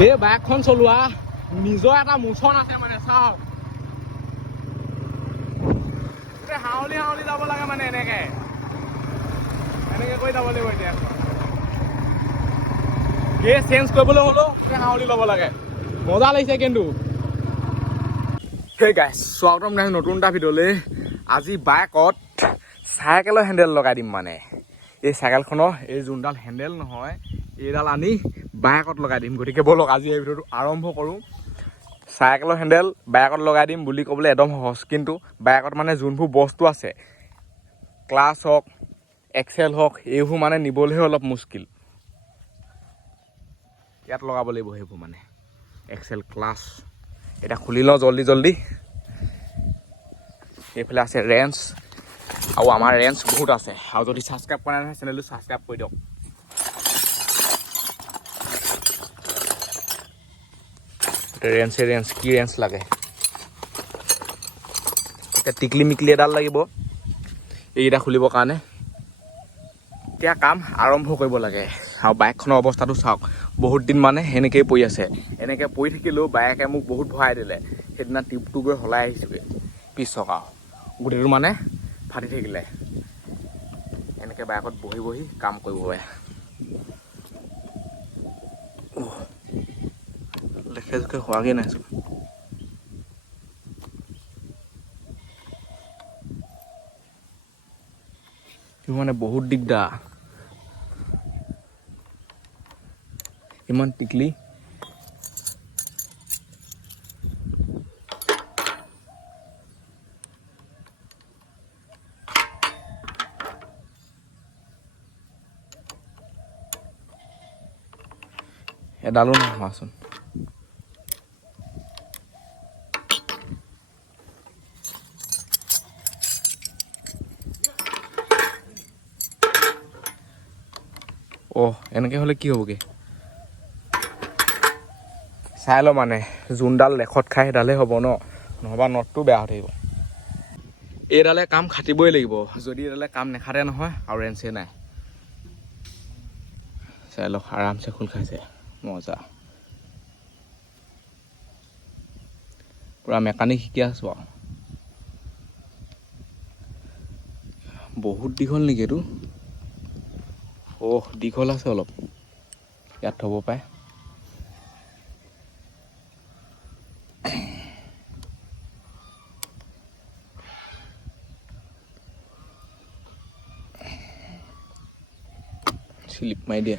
এই বাইকখন চলোৱা নিজৰ এটা মোচন আছে মানে চাওক হাউলি হাউলি যাব লাগে মানে এনেকে কৰি যাব লাগিব এতিয়া গেছ চেঞ্জ কৰিবলৈ হ'লেও হাউলি ল'ব লাগে মজা লাগিছে কিন্তু সেই গাইছ স্বাগতম গাইছ নতুন এটা ভিডিঅ'লৈ আজি বাইকত চাইকেলৰ হেণ্ডেল লগাই দিম মানে এই চাইকেলখনৰ এই যোনডাল হেণ্ডেল নহয় এইডাল আনি বাইকত লগাই দিম গতিকে ব'লক আজি এই ভিডিঅ'টো আৰম্ভ কৰোঁ চাইকেলৰ হেণ্ডেল বাইকত লগাই দিম বুলি ক'বলৈ একদম সহজ কিন্তু বাইকত মানে যোনবোৰ বস্তু আছে ক্লাছ হওক এক্সেল হওক এইবোৰ মানে নিবলৈহে অলপ মুস্কিল ইয়াত লগাব লাগিব সেইবোৰ মানে এক্সেল ক্লাছ এটা খুলি লওঁ জল্দি এইফালে আছে ৰেঞ্চ আৰু আমাৰ ৰেঞ্চ বহুত আছে আৰু যদি ছাবস্ক্ৰাইব কৰা নাই চেনেলটো ছাবস্ক্ৰাইব কৰি দিয়ক ৰেঞ্চ কি ৰেঞ্চ লাগে এতিয়া টিকলি মিকলি এডাল লাগিব এইকেইটা খুলিবৰ কাৰণে এতিয়া কাম আৰম্ভ কৰিব লাগে আৰু বাইকখনৰ অৱস্থাটো চাওক বহুত দিন মানে এনেকৈয়ে পৰি আছে এনেকৈ পৰি থাকিলেও বাইকে মোক বহুত ভৰাই দিলে সেইদিনা টিউবটো গৈ সলাই আহিছোগৈ পিছ চকা গোটেইটো মানে ফাটি থাকিলে এনেকৈ বাইকত বহি বহি কাম কৰিব পাৰে লেখে জোখে হোৱাগৈ নাইচোন মানে বহুত দিগদাৰ ইমান টিকলি এডালো নহোৱাচোন এনেকৈ হ'লে কি হ'বগৈ চাই ল মানে যোনডাল লেখত খাই সেইডালহে হ'ব ন নহ'বা নটটো বেয়া হৈ থাকিব এইডালে কাম খাটিবই লাগিব যদি এইডালে কাম নেখাটে নহয় আৰু ৰেঞ্চে নাই চাই লওক আৰামছে খোল খাইছে মজা পূৰা মেকানিক শিকি আছোঁ আৰু বহুত দীঘল নেকি এইটো দীঘল আছে অলপ ইয়াত থ'ব পাৰে স্লিপ মাৰি দিয়ে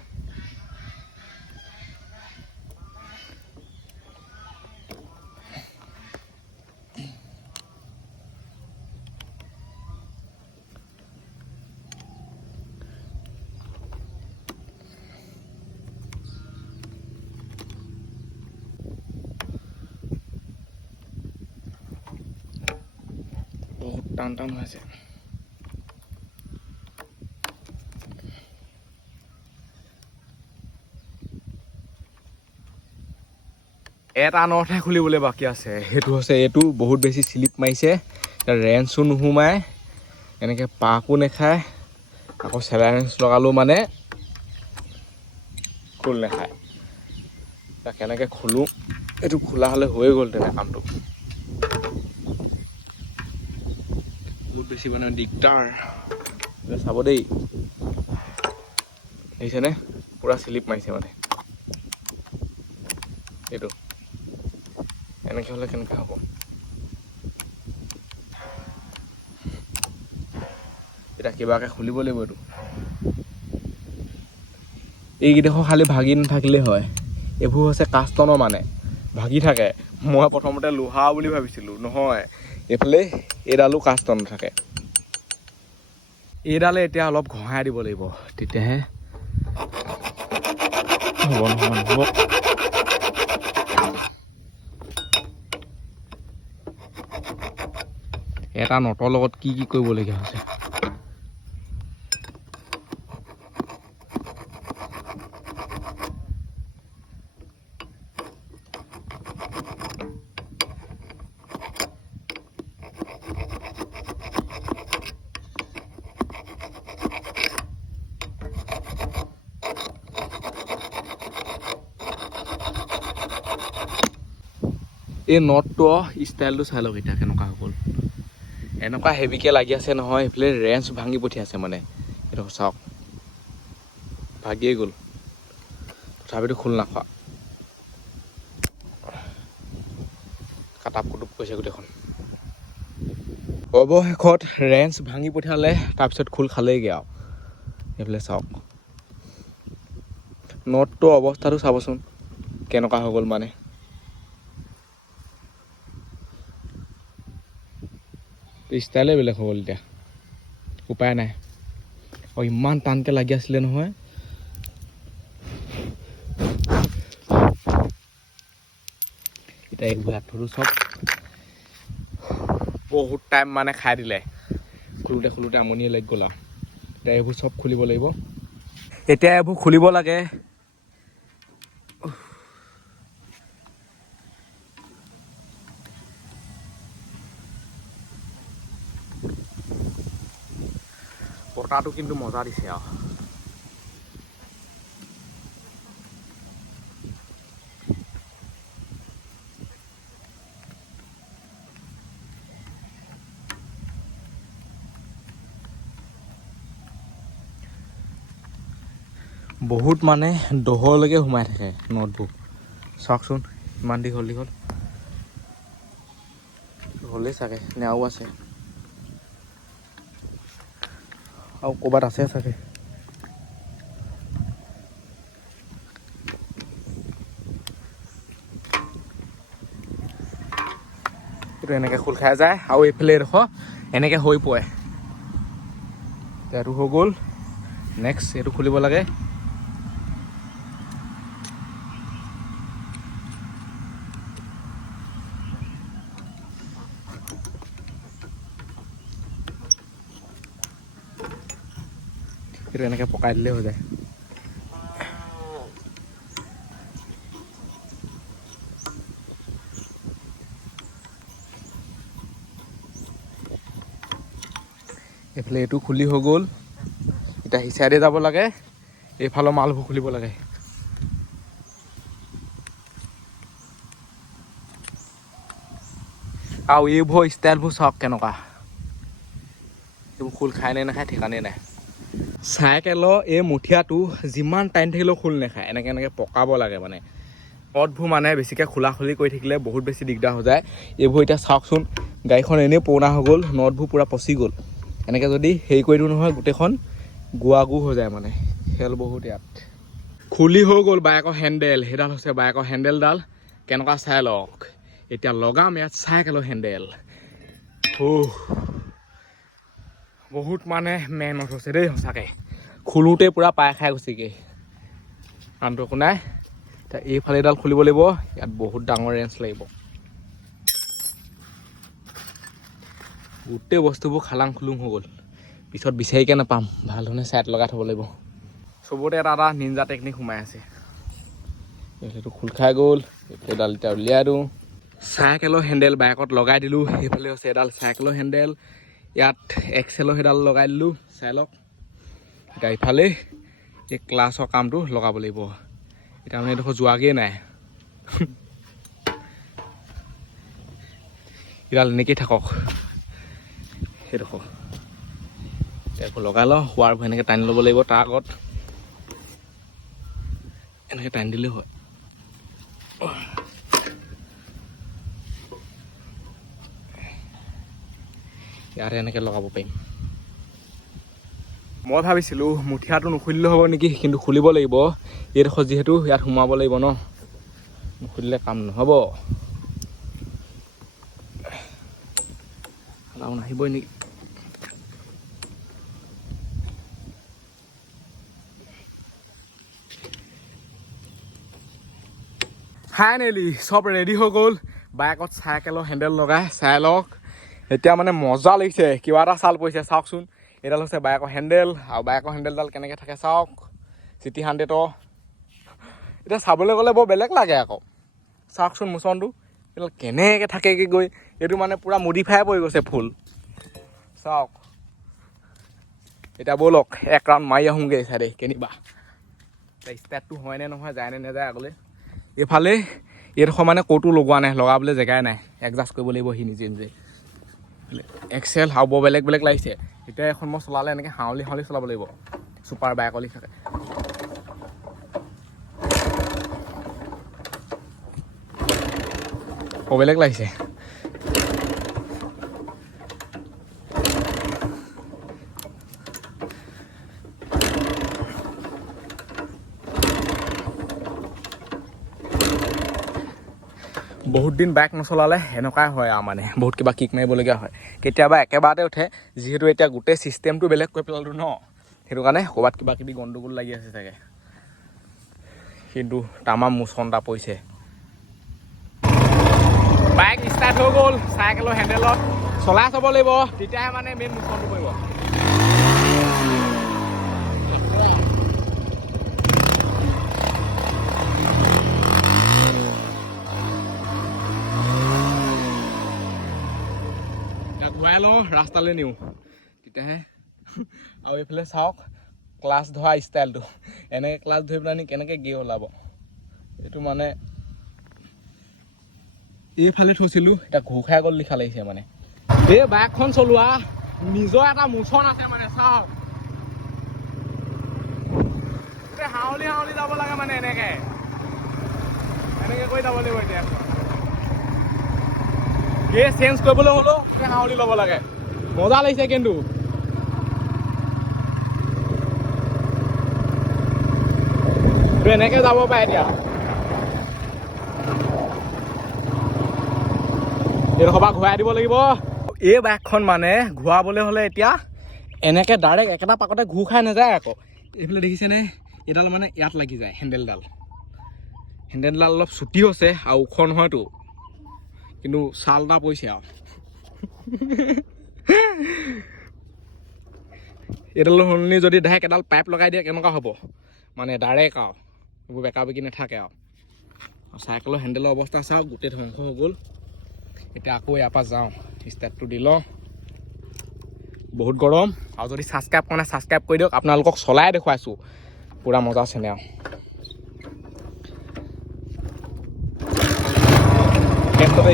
বহুত টান হৈছে এটা নটহে খুলিবলৈ বাকী আছে সেইটো হৈছে এইটো বহুত বেছি স্লিপ মাৰিছে ৰেঞ্চো নোসোমায় এনেকৈ পাকো নেখায় আকৌ চেলাই ৰেঞ্চ লগালেও মানে খোল নেখায় কেনেকৈ খোলোঁ এইটো খোলা হ'লে হৈয়ে গ'ল তেনে কামটো বহুত বেছি মানে দিগদাৰ চাব দেই দেখিছেনে পূৰা স্লিপ মাৰিছে মানে এইটো এনেকৈ হ'লে কেনেকৈ হ'ব এতিয়া কিবাকৈ খুলিব লাগিব এইটো এইকেইডোখৰ খালি ভাগি নাথাকিলেই হয় এইবোৰ হৈছে কাষ্টনৰ মানে ভাগি থাকে মই প্ৰথমতে লোহা বুলি ভাবিছিলোঁ নহয় এইফালে এইডালো কাষ্টন থাকে এইডালে এতিয়া অলপ ঘঁহাই দিব লাগিব তেতিয়াহে হ'ব নহ'ব এটা নটৰ লগত কি কৰিবলগীয়া হৈছে এই নটটো ষ্টাইলটো চাই লওক এতিয়া কেনেকুৱা হৈ গ'ল এনেকুৱা হেভিকৈ লাগি আছে নহয় এইফালে ৰেঞ্চ ভাঙি পঠিয়াইছে মানে এইটো চাওক ভাগিয়ে গ'ল তথাপিতো খোল নাখোৱা কাটাপ কুটুপ কৈছে গোটেইখন অৱশেষত ৰেঞ্চ ভাঙি পঠিয়ালে তাৰপিছত খোল খালেইগৈ আৰু এইফালে চাওক নটটো অৱস্থাটো চাবচোন কেনেকুৱা হৈ গ'ল মানে ষ্টাইলে বেলেগ হৈ গ'ল এতিয়া উপায় নাই ইমান টানকৈ লাগি আছিলে নহয় এতিয়া এইবোৰ আঁঠুৰো চব বহুত টাইম মানে খাই দিলে খোলোতে আমনিয়ে লাগি গ'ল আৰু এতিয়া এইবোৰ চব খুলিব লাগিব এতিয়া এইবোৰ খুলিব লাগে বতাহটো কিন্তু মজা দিছে আৰু বহুত মানে দহলৈকে সোমাই থাকে নটবোৰ চাওকচোন ইমান দীঘল হ'লেই চাগে নে আৰু আছে আৰু ক'ৰবাত আছে চাগে এইটো এনেকৈ খোল খাই যায় আৰু এইফালে এডোখৰ এনেকৈ হৈ পৰে এইটো হৈ গ'ল নেক্সট এইটো খুলিব লাগে এইটো এনেকৈ পকাই দিলেই হৈ যায় এইফালে এইটো খুলি হৈ গ'ল এতিয়া সিচাইডে যাব লাগে এইফালৰ মালবোৰ খুলিব লাগে আৰু এইবোৰ ষ্টাইলবোৰ চাওক কেনেকুৱা এইবোৰ খোল খাই নে নাখায় ঠিকানেই নাই চাইকেলৰ এই মুঠিয়াটো যিমান টাইম থাকিলেও খোল নাখায় এনেকৈ পকাব লাগে মানে নটবোৰ মানে বেছিকৈ খোলাখুলি কৰি থাকিলে বহুত বেছি দিগদাৰ হৈ যায় এইবোৰ এতিয়া চাওকচোন গাড়ীখন এনেই পুৰণা হৈ গ'ল নটবোৰ পূৰা পচি গ'ল এনেকৈ যদি হেৰি কৰি দিওঁ নহয় গোটেইখন গোৱাগু হৈ যায় মানে খেল বহুত ইয়াত খুলি হৈ গ'ল বাইকৰ হেণ্ডেল সেইডাল হৈছে বাইকৰ হেণ্ডেলডাল কেনেকুৱা চাই লওক এতিয়া লগাম ইয়াত চাইকেলৰ হেণ্ডেল বহুত মানে মেহনত হৈছে দেই সঁচাকৈ খোলোতে পূৰা পাই খাই গৈছেগৈ আনটো একো নাই এতিয়া এইফালে এডাল খুলিব লাগিব ইয়াত বহুত ডাঙৰ ৰেঞ্চ লাগিব গোটেই বস্তুবোৰ খালাং খুলুং হৈ গ'ল পিছত বিচাৰিকৈ নাপাম ভাল ধৰণে ছাইড লগাই থ'ব লাগিব চবতে এটা নিঞ্জা টেকনিক সোমাই আছে এইফালেতো খোল খাই গ'ল এইডাল এতিয়া উলিয়াই দিওঁ চাইকেলৰ হেণ্ডেল বাইকত লগাই দিলোঁ সেইফালে হৈছে এডাল চাইকেলৰ হেণ্ডেল ইয়াত এক্সেলৰ সেইডাল লগাই দিলোঁ চাই লওক এতিয়া ইফালে এই ক্লাছৰ কামটো লগাব লাগিব এতিয়া মানে এইডোখৰ যোৱাগৈয়ে নাই এইডাল এনেকেই থাকক সেইডোখৰ এতিয়া লগাই লওঁ হোৱাৰবোৰ এনেকৈ টানি ল'ব লাগিব তাৰ আগত এনেকৈ টানি দিলেই হয় ইয়াতে এনেকৈ লগাব পাৰিম মই ভাবিছিলোঁ মুঠিয়াটো নুখুলিলে হ'ব নেকি কিন্তু খুলিব লাগিব এইডোখৰ যিহেতু ইয়াত সোমাব লাগিব ন নুখুলিলে কাম নহ'ব আৰু নাহিবই নেকি ফাইনেলি চব ৰেডি হৈ গ'ল বাইকত চাইকেলৰ হেণ্ডেল লগাই চাই লওক এতিয়া মানে মজা লাগিছে কিবা এটা চাল পৰিছে চাওকচোন এইডাল হৈছে বাইকৰ হেণ্ডেল আৰু বাইকৰ হেণ্ডেলডাল কেনেকৈ থাকে চাওক চিটি 100 এতিয়া চাবলৈ গ'লে বৰ বেলেগ লাগে আকৌ চাওকচোন মোচনটো এইডাল কেনেকৈ থাকেগৈ গৈ এইটো মানে পূৰা মডিফাই পৰি গৈছে ফুল চাওক এতিয়া ব'লক এক ৰাউণ্ড মাৰি আহোঁগৈ চাইডে কেনিবা ষ্টাৰ্টটো হয়নে নহয় যায়নে নাযায় আগলৈ এইফালে এইডোখৰ মানে ক'তো লগোৱা নাই, লগাবলৈ জেগাই নাই, এডজাষ্ট কৰিব লাগিব সি নিজে নিজে। এক্সেল আৰু বৰ বেলেগ বেলেগ লাগিছে। এতিয়া এখন মই চলালে এনেকৈ হাউলি হাউলি চলাব লাগিব, ছুপাৰ বাইকৰ লিখাকে। বৰ বেলেগ লাগিছে। বহুত দিন বাইক নচলালে এনেকুৱাই হয় আৰু মানে বহুত কিবা কিক মাৰিবলগীয়া হয়। কেতিয়াবা একেবাৰতে উঠে, যিহেতু এতিয়া গোটেই ছিষ্টেমটো বেলেগ কৰি পেলালোঁ ন, সেইটো কাৰণে ক'ৰবাত কিবা কিবি গণ্ডগোল লাগি আছে চাগে। কিন্তু তামাম মোচন এটা পৰিছে। বাইক ষ্টাৰ্ট হৈ গ'ল, চাইকেলৰ হেণ্ডেলত চলাই চাব লাগিব, তেতিয়াহে মানে মেইন মোচনটো পৰিব। ঘূৰাই লওঁ, ৰাস্তালৈ নিওঁ, তেতিয়াহে। আৰু এইফালে চাওক ক্লাছ ধৰা ষ্টাইলটো, এনেকৈ ক্লাছ ধৰি পেলাই কেনেকৈ গিয়ে ওলাব। এইটো মানে এইফালে থৈছিলোঁ, এতিয়া ঘূৰ খাই গ'ল লিখা লাগিছে মানে। এই বাইকখন চলোৱা নিজৰ এটা মোচন আছে মানে, চাওক হাউলি হাউলি যাব লাগে মানে, এনেকৈ কৰি যাব লাগিব। এতিয়া গিয়ে চেঞ্জ কৰিবলৈ হ'লেও হাউলি ল'ব লাগে, মজা লাগিছে কিন্তু। এনেকে যাব পাৰে এতিয়া। এইডোখৰ পৰা ঘূৰাই দিব লাগিব। এই বাইকখন মানে ঘূৰাবলৈ হ'লে এতিয়া এনেকৈ ডাইৰেক্ট একেটা পাকতে ঘূৰ খাই নাযায় আকৌ। এইফালে দেখিছেনে, এইডাল মানে ইয়াত লাগি যায় হেণ্ডেলডাল অলপ চুটি হৈছে আৰু ওখ নহয়তো, কিন্তু ছাল এটা পৰিছে আৰু। এইডাল সলনি যদি ডাইৰেক্ট এডাল পাইপ লগাই দিয়ে কেনেকুৱা হ'ব, মানে ডাইৰেক্ট আৰু এইবোৰ বেকা বেকি নাথাকে আৰু। চাইকেলৰ হেণ্ডেলৰ অৱস্থা চাওক, গোটেই ধ্বংস হৈ গ'ল। এতিয়া আকৌ ইয়াৰ পৰা যাওঁ, ষ্টাৰ্টটো দি লওঁ। বহুত গৰম, আৰু যদি ছাবস্ক্ৰাইব কৰা নাই ছাবস্ক্ৰাইব কৰি দিয়ক। আপোনালোকক চলাই দেখুৱাইছোঁ, পূৰা মজা চেনেল।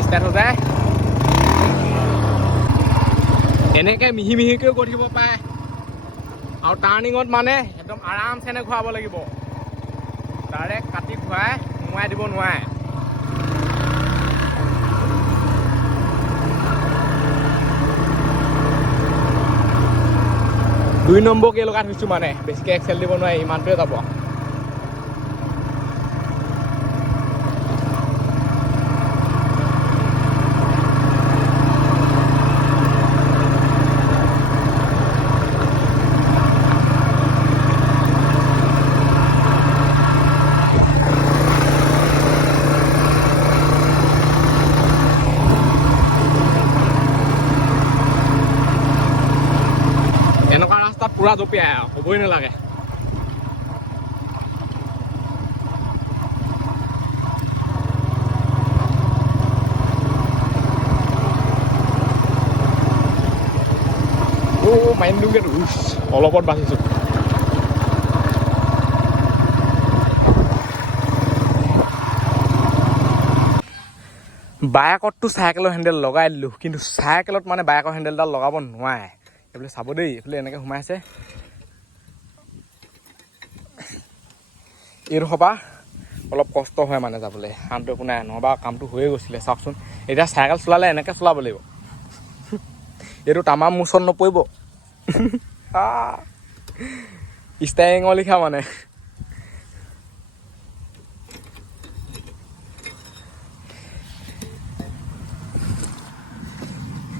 ষ্টাৰ্ট হৈ যায়, এনেকৈ মিহি মিহিকৈ কৰি থাকিব পাৰে। আৰু টাৰ্ণিঙত মানে একদম আৰামছেনে ঘূৰাব লাগিব, ডাইৰেক্ট কাটি ঘূৰাই সোমোৱাই দিব নোৱাৰে। দুই নম্বৰকৈ লগাই থৈছোঁ মানে, বেছিকৈ এক্সেল দিব নোৱাৰে, ইমানটোৱে যাব। এনেকুৱা ৰাস্তাত পুৰা জঁপিয়াই আৰু হ'বই নালাগে। মাইন দিওঁগে, অলপত বাঢ়িছোঁ। বাইকততো চাইকেলৰ হেণ্ডেল লগাই দিলোঁ, কিন্তু চাইকেলত মানে বাইকৰ হেণ্ডেলডাল লগাব নোৱাৰে। এইফালে চাব দেই, এইফালে এনেকৈ সোমাইছে। এইডোখৰ পৰা অলপ কষ্ট হয় মানে যাবলৈ, কামটো একো নাই, নহ'বা কামটো হৈয়ে গৈছিলে। চাওকচোন, এতিয়া চাইকেল চলালে এনেকৈ চলাব লাগিব, এইটো তামাম মোচন নপৰিব। ষ্টাইৰিঙৰ লিখা মানে।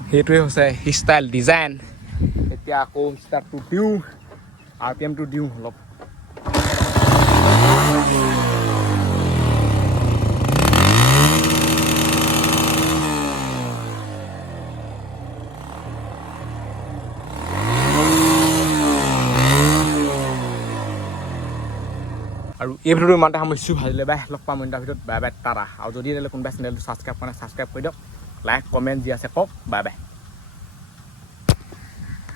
সেইটোৱে হৈছে ষ্টাইল ডিজাইন। এতিয়া আকৌ ষ্টাৰ্টটো দিওঁ, RPMটো দিওঁ অলপ। আৰু এই ভিডিঅ'টো ইমানতে সামৰিছোঁ। ভাজিলে বাই, লগ পাম অন্য ভিডিঅ'ত। Bye bye, Tata. আৰু যদি কোনোবাই চেনেলটো ছাবস্ক্ৰাইব কৰা নাই ছাবস্ক্ৰাইব কৰি দিয়ক, লাইক কমেণ্ট যি আছে কওক। Bye bye.